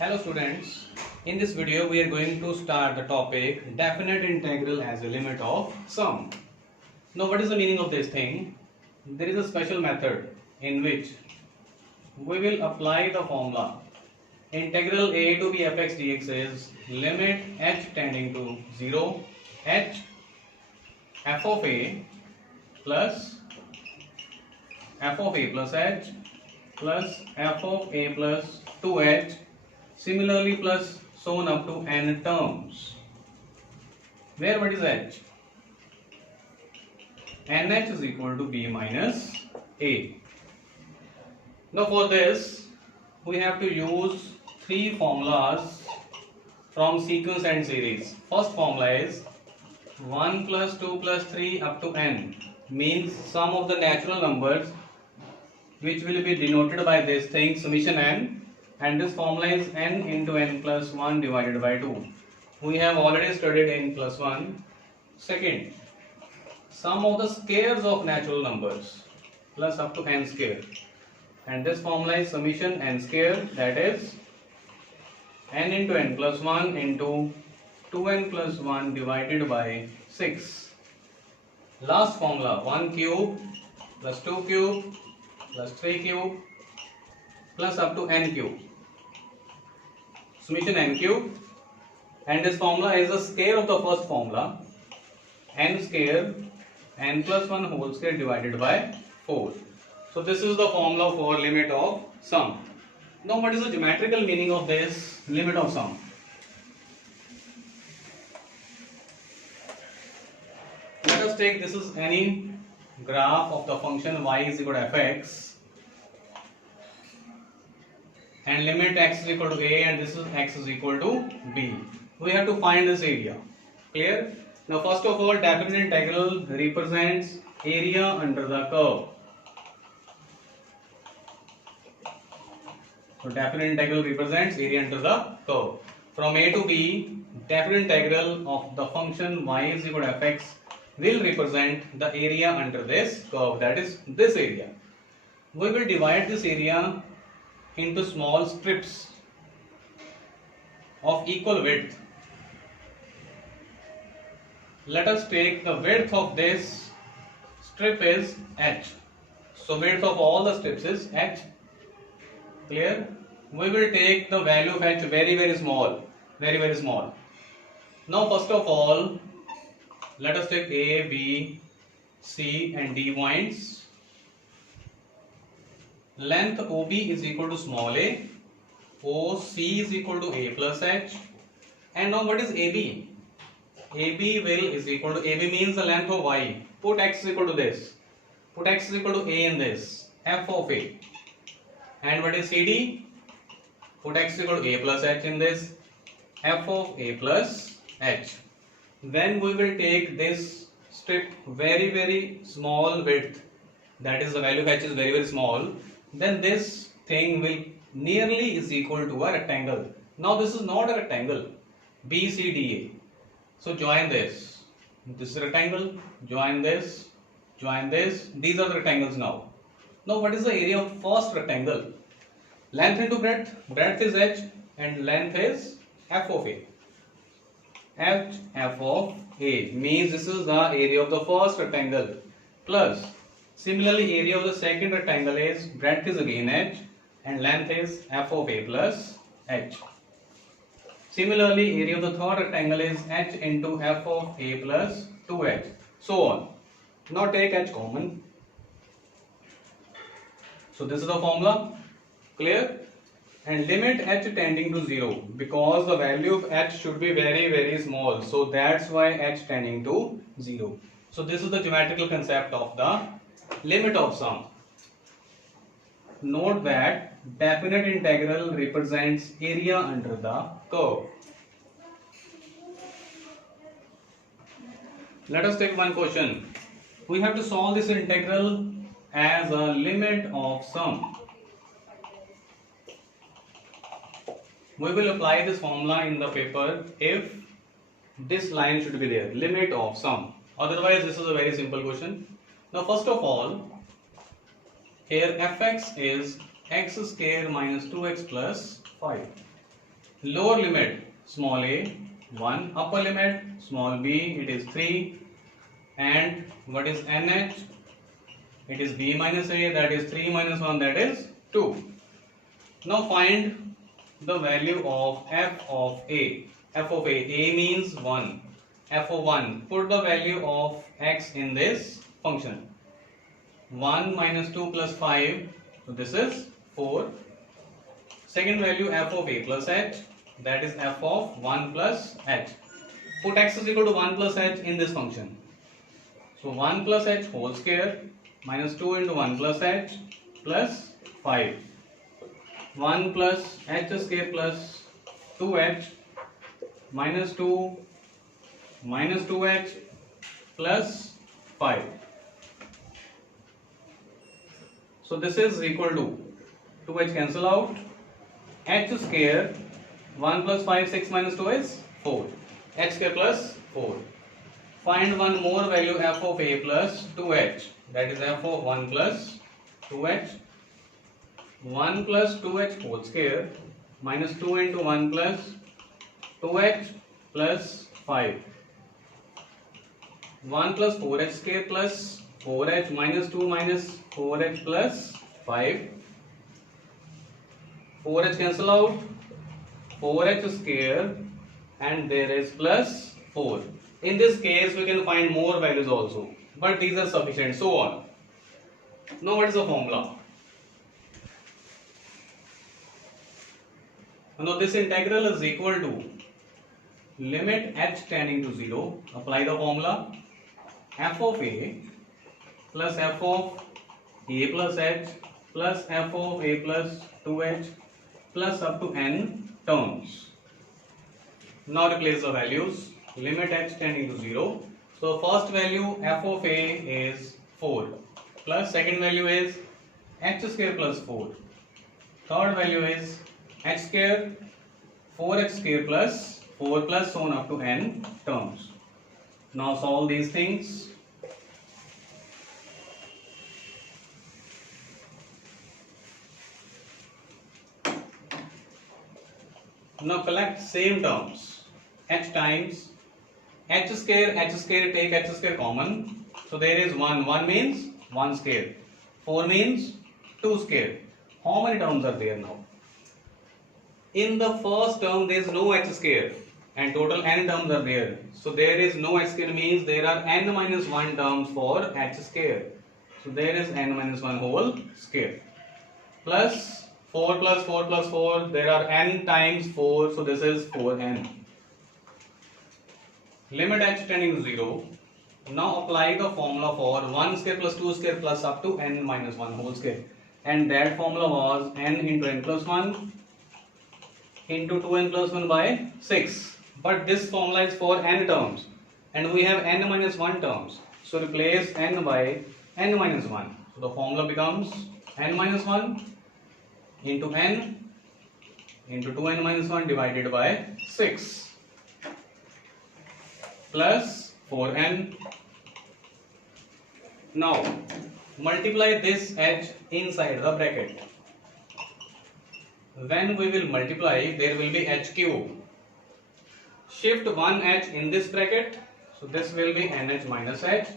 Hello students, in this video we are going to start the topic definite integral as a limit of sum. Now what is the meaning of this thing? There is a special method in which we will apply the formula integral a to b fx dx is limit h tending to 0 h f of a plus h plus f of a plus 2h, similarly plus so on up to n terms, where what is h? nh is equal to b minus a. Now for this we have to use three formulas from sequence and series. First formula is 1 plus 2 plus 3 up to n, means sum of the natural numbers which will be denoted by this thing summation n, and this formula is n into n plus 1 divided by 2. We have already studied n plus 1. Second, sum of the squares of natural numbers plus up to n square, and this formula is summation n square, that is n into n plus 1 into 2n plus 1 divided by 6. Last formula 1 cube plus 2 cube plus 3 cube plus up to n cube, summation n cube, and this formula is the square of the first formula, n square n plus 1 whole square divided by 4. So this is the formula for limit of sum. Now what is the geometrical meaning of this limit of sum? Let us take this is any graph of the function y is equal to fx, and limit x is equal to a, and this is x is equal to b. We have to find this area. Clear? Now first of all, definite integral represents area under the curve. So definite integral represents area under the curve. From a to b, definite integral of the function y is equal to fx will represent the area under this curve, that is this area. We will divide this area into small strips of equal width. Let us take the width of this strip is h. So width of all the strips is h. Clear? We will take the value of h very small, very small. Now first of all, let us take A, B, C and D points. Length OB is equal to small a, OC is equal to a plus h, and now what is AB? AB is equal to, AB means the length of y. Put x is equal to this, put x is equal to a in this, f of a. And what is CD? Put x is equal to a plus h in this, f of a plus h. When we will take this strip very small width, that is the value of h is very small, then this thing will nearly is equal to a rectangle. Now this is not a rectangle, BCDA. So join this. This is a rectangle, join this, these are the rectangles now. Now what is the area of first rectangle? Length into breadth, breadth is h and length is f of a. F of a means this is the area of the first rectangle, plus similarly area of the second rectangle is breadth is again h and length is f of a plus h. Similarly area of the third rectangle is h into f of a plus 2h, so on. Now take h common. So this is the formula. Clear? And limit h tending to 0, because the value of h should be very small, so that's why h tending to 0. So this is the geometrical concept of the limit of sum. Note that definite integral represents area under the curve. Let us take one question. We have to solve this integral as a limit of sum. We will apply this formula in the paper if this line should be there, limit of sum. Otherwise this is a very simple question. Now first of all, here fx is x square minus 2x plus 5. lower limit small a 1, upper limit small b, it is 3, and what is nh? It is b minus a, that is 3 minus 1, that is 2. Now find the value of f of a. F of a means 1. F of 1, put the value of x in this function. 1 minus 2 plus 5, so this is 4. Second value f of a plus h, that is f of 1 plus h. Put x is equal to 1 plus h in this function. So 1 plus h whole square minus 2 into 1 plus h plus 5. 1 plus h square plus 2h minus 2 minus 2h plus 5. So this is equal to 2h cancel out, h square 1 plus 5 6 minus 2 is 4, h square plus 4. Find one more value f of a plus 2h, that is f of 1 plus 2h. 1 plus 2h whole square minus 2 into 1 plus 2h plus 5. 1 plus 4h square plus 4h minus 2 minus 4h plus 5. 4h cancel out, 4h square, and there is plus 4. In this case we can find more values also, but these are sufficient, so on. Now what is the formula? Now this integral is equal to limit h tending to 0, apply the formula, f of a plus f of a plus h plus f of a plus 2h plus up to n terms. Now replace the values, limit h tending to 0. So first value f of a is 4, plus second value is h square plus 4. Third value is h square 4h square plus 4 plus so on up to n terms. Now solve these things. Now collect same terms, h times h square, take h square common, so there is 1, 1 means 1 square, 4 means 2 square. How many terms are there now? In the first term there is no h square and total n terms are there, so there is no h square means there are n minus 1 terms for h square, so there is n minus 1 whole square, plus 4 plus 4 plus 4, there are n times 4, so this is 4n. Limit h tending to 0. Now apply the formula for 1 square plus 2 square plus up to n minus 1 whole square, and that formula was n into n plus 1 into 2n plus 1 by 6. But this formula is for n terms and we have n minus 1 terms, so replace n by n minus 1. So the formula becomes n minus 1 into n into 2n minus 1 divided by 6 plus 4n. Now multiply this h inside the bracket. When we will multiply, there will be h cube. Shift 1h in this bracket, so this will be nh minus h.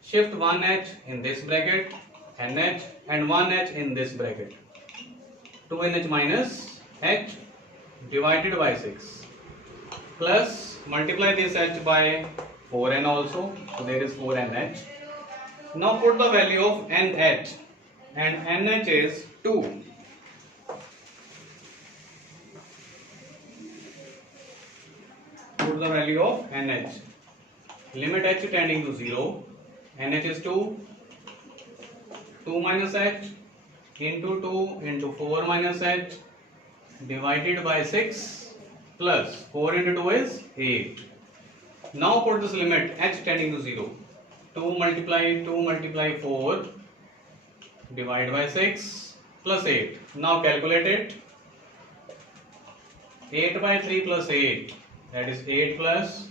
Shift 1h in this bracket, nh, and 1h in this bracket, 2nh minus h divided by 6, plus multiply this h by 4n also, so there is 4nh. Now put the value of nh, and nh is 2. Put the value of nh. Limit h tending to 0. nh is 2. 2 minus h into 2 into 4 minus h divided by 6 plus 4 into 2 is 8. Now put this limit h tending to 0. 2 multiply 4 divide by 6 plus 8. Now calculate it. 8 by 3 plus 8, that is 8 plus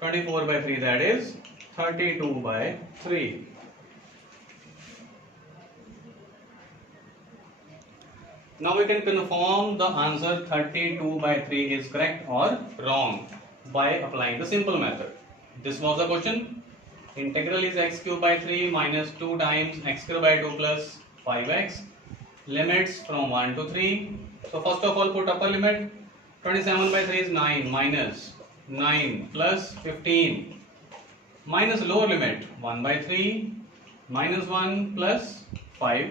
24 by 3, that is 32 by 3. Now we can confirm the answer 32 by 3 is correct or wrong by applying the simple method. This was the question. Integral is x cube by 3 minus 2 times x square by 2 plus 5x. Limits from 1 to 3. So first of all put upper limit. 27 by 3 is 9 minus 9 plus 15 minus lower limit 1 by 3 minus 1 plus 5.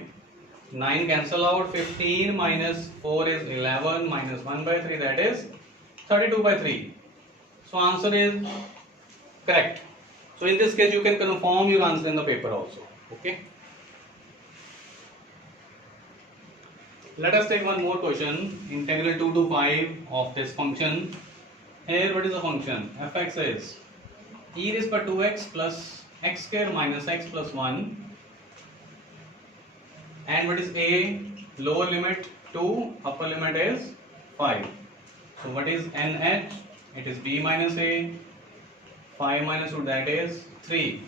9 cancel out, 15 minus 4 is 11 minus 1 by 3, that is 32 by 3. So answer is correct. So in this case you can confirm your answer in the paper also. Okay. Let us take one more question. Integral 2 to 5 of this function. Here what is the function? Fx is e raised by 2x plus x square minus x plus 1. And what is a? Lower limit 2, upper limit is 5. So what is nh? It is b minus a. 5 minus 2, that is 3.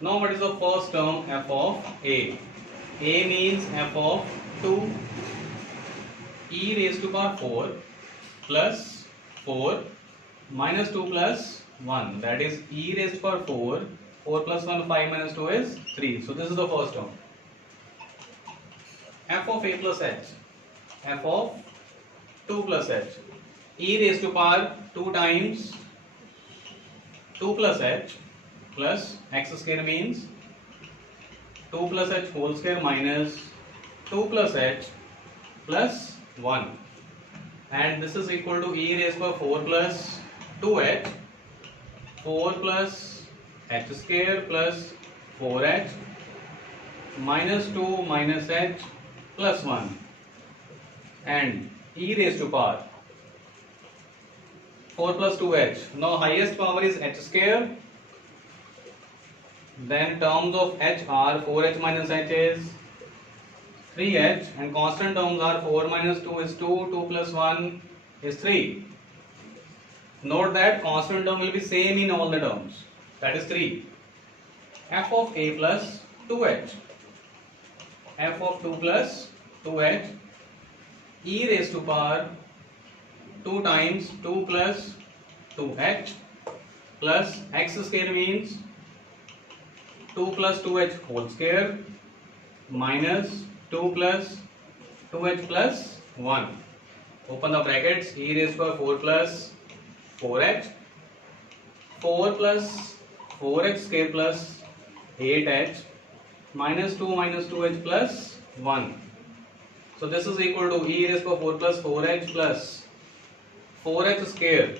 Now what is the first term? F of a. A means f of 2 e raised to power 4 plus 4 minus 2 plus 1, that is e raised to power 4. 4 plus 1, 5 minus 2 is 3. So this is the first term. F of a plus h, f of 2 plus h, e raised to power 2 times 2 plus h plus x square means 2 plus h whole square minus 2 plus h plus 1, and this is equal to e raised by 4 plus 2h, 4 plus h square plus 4h minus 2 minus h plus 1, and e raised to power 4 plus 2h. Now highest power is h square. Then terms of h are 4h minus h is 3h, and constant terms are 4 minus 2 is 2, 2 plus 1 is 3. Note that constant term will be same in all the terms, that is 3. F of a plus 2h, f of 2 plus 2h, e raised to power 2 times 2 plus 2h plus x square means 2 plus 2h whole square minus 2 plus 2h plus 1. Open the brackets, e raised to power 4 plus 4h, 4 plus 4h square plus 8h minus 2 minus 2h plus 1. So this is equal to e raised to 4 plus 4h plus 4h square.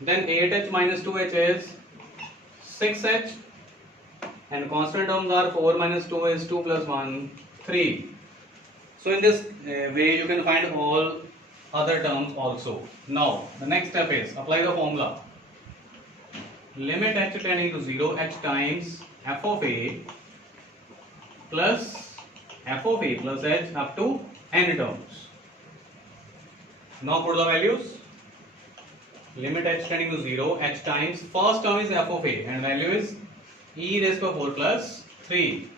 Then 8h minus 2h is 6h, and constant terms are 4 minus 2 is 2 plus 1, 3. So in this way you can find all other terms also. Now the next step is apply the formula. Limit h tending to 0, h times f of a plus f of a plus h up to n terms. Now put the values. Limit h tending to 0, h times first term is f of a and value is e raised to 4 plus 3.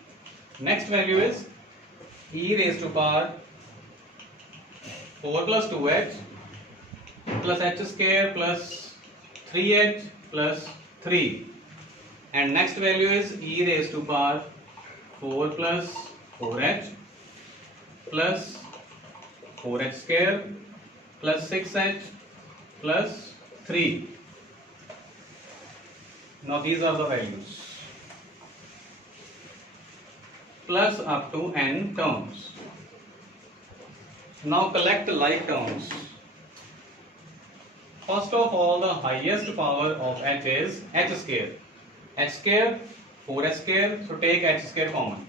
Next value is e raised to power 4 plus 2h plus h square plus 3h plus 3, and next value is e raised to power 4 plus 4h plus 4h square plus 6h plus 3. Now these are the values plus up to n terms. Now collect like terms. First of all, the highest power of h is h square. H square 4h square, so take h square common.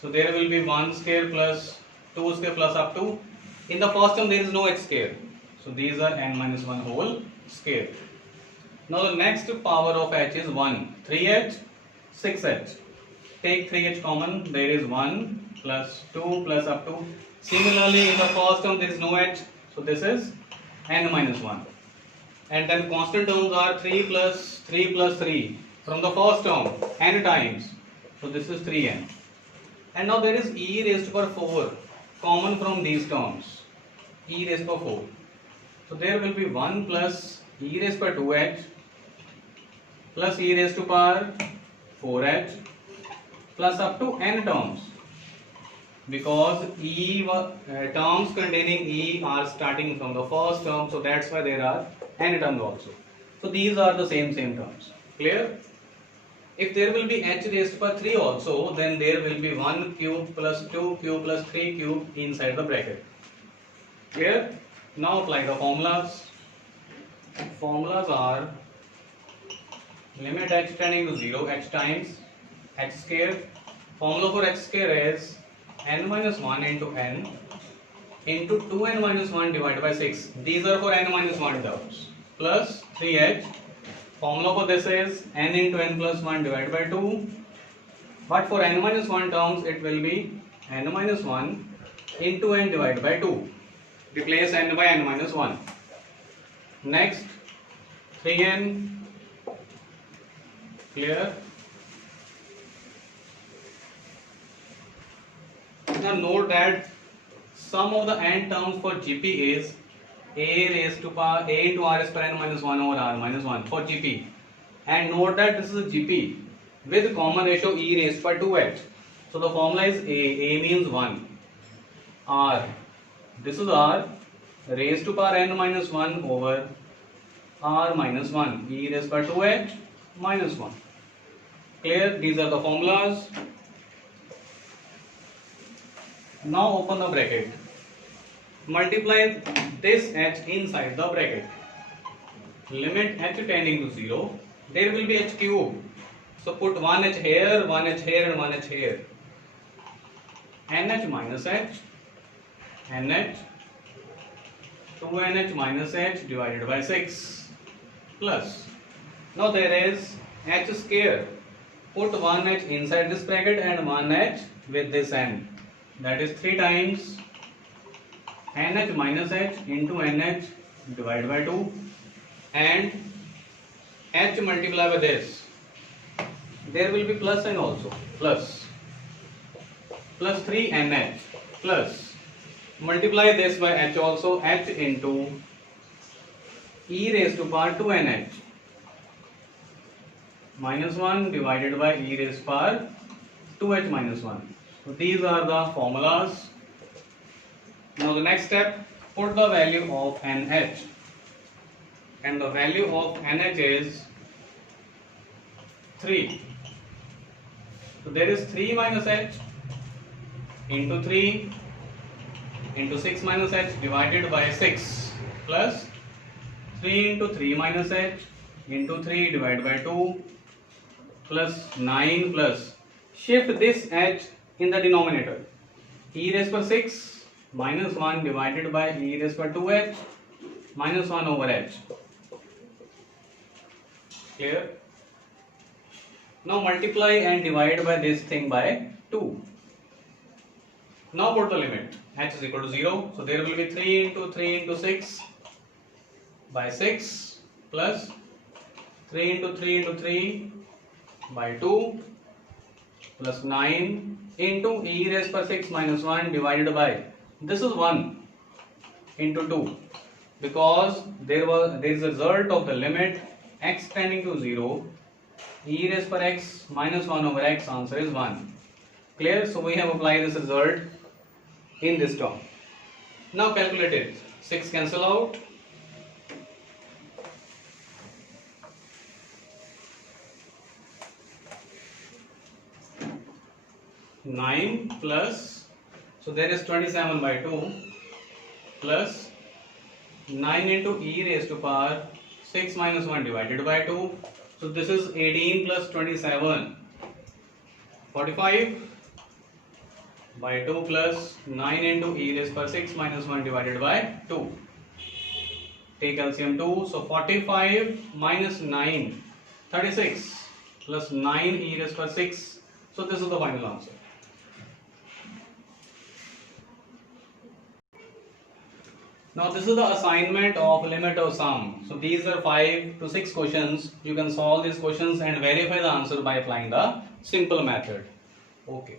So there will be 1 square plus 2 square plus up to. In the first term there is no h square, so these are n minus 1 whole square. Now the next power of h is 1, 3h, 6h. Take 3h common, there is 1 plus 2 plus up to. Similarly in the first term there is no h, so this is n minus 1. And then constant terms are 3 plus 3 plus 3 from the first term n times, so this is 3n. And now there is e raised to power 4. common from these terms, e raised to 4. So there will be 1 plus e raised to 2h plus e raised to power 4h plus up to n terms, because terms containing e are starting from the first term, so that's why there are n terms also. So these are the same terms. Clear? If there will be h raised to power 3 also, then there will be 1 cube plus 2 cube plus 3 cube inside the bracket. Clear? Now apply the formulas. Formulas are limit h tending to 0, h times h square. Formula for h square is n minus 1 into n into 2n minus 1 divided by 6. These are for n minus 1 terms. Plus 3h. Formula for this is n into n plus 1 divided by 2. But for n minus 1 terms, it will be n minus 1 into n divided by 2. Replace n by n minus 1. Next, 3n. Clear? Now note that sum of the n terms for GP is a raised to power a into r raised to n minus 1 over r minus 1 for GP. And note that this is a GP with common ratio e raised to power 2h. So the formula is a means 1, r, this is r raised to power n minus 1 over r minus 1, e raised to power 2h minus 1. Clear? These are the formulas. Now open the bracket. Multiply this h inside the bracket. Limit h tending to 0. There will be h cube. So put 1h here, 1h here and 1h here. nh minus h, nh, 2nh minus h divided by 6 plus. Now there is h square. Put 1h inside this bracket and 1h with this n. That is 3 times nh minus h into nh divided by 2 and h multiplied by this. There will be plus n also. Plus 3 nh plus multiply this by h also, h into e raised to power 2 nh minus 1 divided by e raised to power 2h minus 1. So these are the formulas. Now the next step, put the value of nh, and the value of nh is 3. So there is 3 minus h into 3 into 6 minus h divided by 6 plus 3 into 3 minus h into 3 divided by 2 plus 9 plus, shift this h in the denominator, e raised to 6 minus 1 divided by e raised to 2h minus 1 over h. Clear? Now multiply and divide by this thing by 2. Now put the limit, h is equal to 0. So there will be 3 into 6 by 6 plus 3 into 3 by 2 plus 9 into e raised to 6 minus 1 divided by, this is 1 into 2, because there is a result of the limit x tending to 0, e raised to x minus 1 over x, answer is 1. Clear? So we have applied this result in this term. Now calculate it. 6 cancel out. 9 plus, so there is 27 by 2 plus 9 into e raised to power 6 minus 1 divided by 2. So this is 18 plus 27, 45 by 2 plus 9 into e raised to power 6 minus 1 divided by 2. Take LCM 2. So 45 minus 9, 36 plus 9 e raised to power 6. So this is the final answer. Now this is the assignment of limit of sum. So these are 5 to 6 questions. You can solve these questions and verify the answer by applying the simple method. Okay.